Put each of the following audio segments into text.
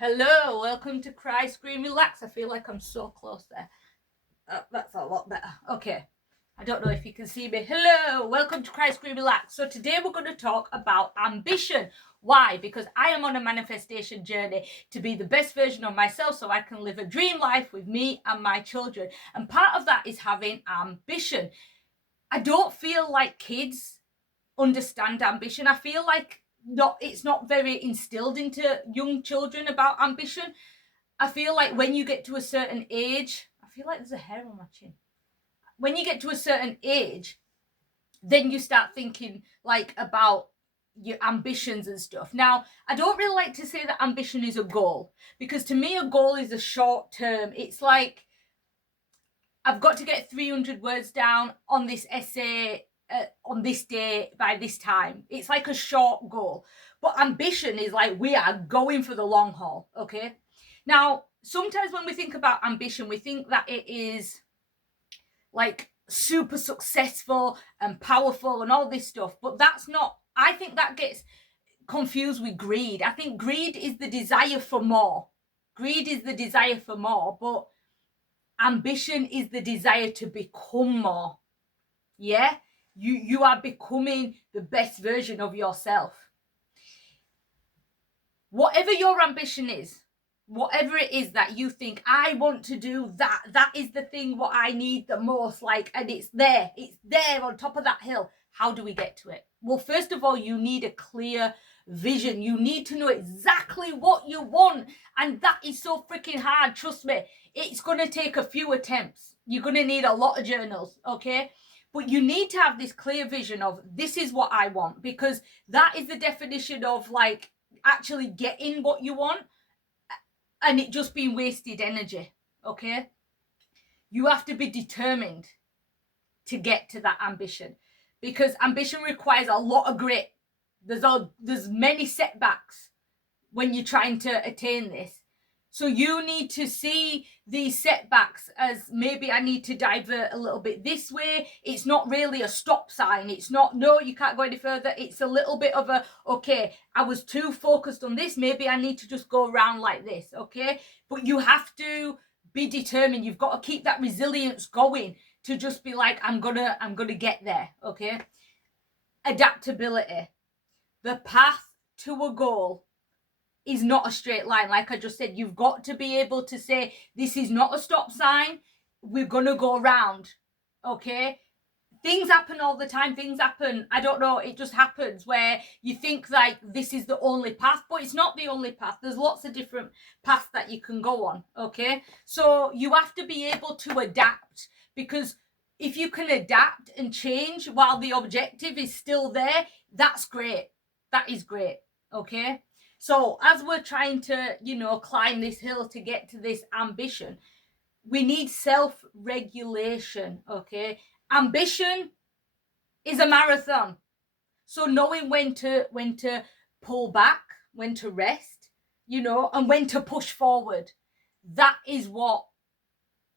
Hello, welcome to Cry, Scream, Relax. I feel like I'm so close there. That's a lot better. Okay, I don't know if you can see me. Hello, welcome to Cry, Scream, Relax. So today we're going to talk about ambition. Why? Because I am on a manifestation journey to be the best version of myself so I can live a dream life with me and my children. And part of that is having ambition. I don't feel like kids understand ambition. I feel like it's not very instilled into young children about ambition. I feel like when you get to a certain age, I feel like there's a hair on my chin. When you get to a certain age, then you start thinking like about your ambitions and stuff. Now, I don't really like to say that ambition is a goal, because to me a goal is a short term. It's like I've got to get 300 words down on this essay on this day by this time. It's like a short goal. But ambition is like we are going for the long haul, okay? Now, sometimes when we think about ambition, we think that it is like super successful and powerful and all this stuff. But that's not, I think that gets confused with greed. I think greed is the desire for more. Greed is the desire for more, but ambition is the desire to become more. Yeah, you are becoming the best version of yourself. Whatever your ambition is, whatever it is that you think, I want to do that is the thing what I need the most, like, and it's there on top of that hill. How do we get to it? Well, first of all, you need a clear vision. You need to know exactly what you want, and that is so freaking hard. Trust me, it's going to take a few attempts. You're going to need a lot of journals, okay? But you need to have this clear vision of this is what I want, because that is the definition of like actually getting what you want and it just being wasted energy, okay? You have to be determined to get to that ambition, because ambition requires a lot of grit. There's many setbacks when you're trying to attain this. So you need to see these setbacks as maybe I need to divert a little bit this way. It's not really a stop sign. It's not, no, you can't go any further. It's a little bit of a, okay, I was too focused on this. Maybe I need to just go around like this, okay? But you have to be determined. You've got to keep that resilience going to just be like, I'm gonna get there, okay? Adaptability. The path to a goal is not a straight line. Like I just said, you've got to be able to say, this is not a stop sign. We're going to go around. Okay? Things happen all the time. Things happen. I don't know. It just happens where you think like this is the only path, but it's not the only path. There's lots of different paths that you can go on. Okay? So you have to be able to adapt, because if you can adapt and change while the objective is still there, that's great. That is great. Okay? So as we're trying to, climb this hill to get to this ambition, we need self-regulation, okay? Ambition is a marathon. So knowing when to pull back, when to rest, and when to push forward. That is what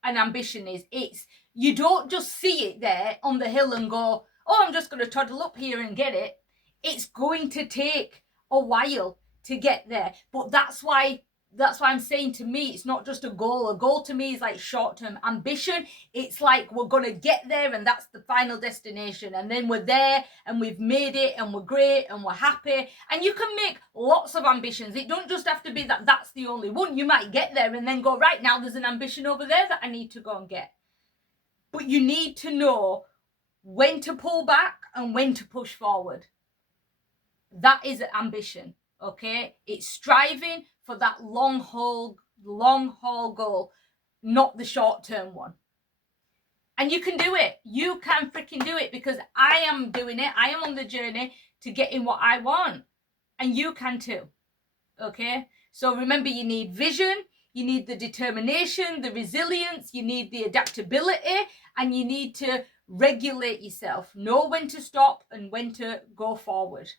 an ambition is. It's, you don't just see it there on the hill and go, oh, I'm just going to toddle up here and get it. It's going to take a while to get there. But that's why I'm saying, to me, it's not just a goal. A goal to me is like short-term. Ambition, it's like we're going to get there and that's the final destination. And then we're there and we've made it and we're great and we're happy. And you can make lots of ambitions. It don't just have to be that that's the only one. You might get there and then go, right, now there's an ambition over there that I need to go and get. But you need to know when to pull back and when to push forward. That is ambition, okay? It's striving for that long haul goal, not the short-term one. And you can do it. You can freaking do it, because I am doing it. I am on the journey to getting what I want. And you can too, okay? So remember, you need vision, you need the determination, the resilience, you need the adaptability, and you need to regulate yourself. Know when to stop and when to go forward.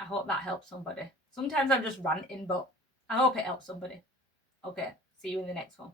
I hope that helps somebody. Sometimes I'm just ranting, but I hope it helps somebody. Okay, see you in the next one.